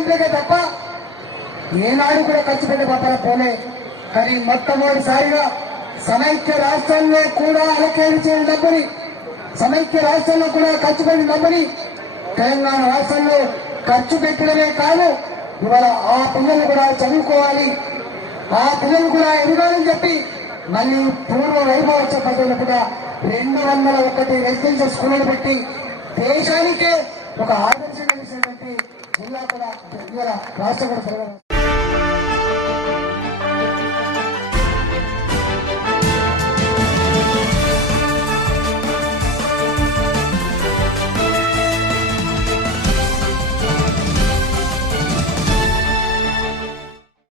కేటాయింపులకే తప్ప ఏనాడు కూడా ఖర్చు పెట్టే పాపన పోలే. కానీ మొట్టమొదటిసారిగా సమైక్య రాష్ట్రంలో కూడా అలకేయించిన డబ్బుని, సమైక్య రాష్ట్రంలో కూడా ఖర్చు పెట్టిన డబ్బుని తెలంగాణ రాష్ట్రంలో ఖర్చు పెట్టడమే కాదు, ఇవాళ ఆ పిల్లలు కూడా చదువుకోవాలి, ఆ పిల్లలు కూడా ఎదగాలని చెప్పి మళ్ళీ పూర్వ వైభవోత్సవ పద్ధతులు కూడా 201 రెసిడెన్షియల్ స్కూళ్లు పెట్టి దేశానికే ఒక ఆదర్శంగా చేసినటువంటి జిల్లా కూడా ఇవాళ రాష్ట్రం కూడా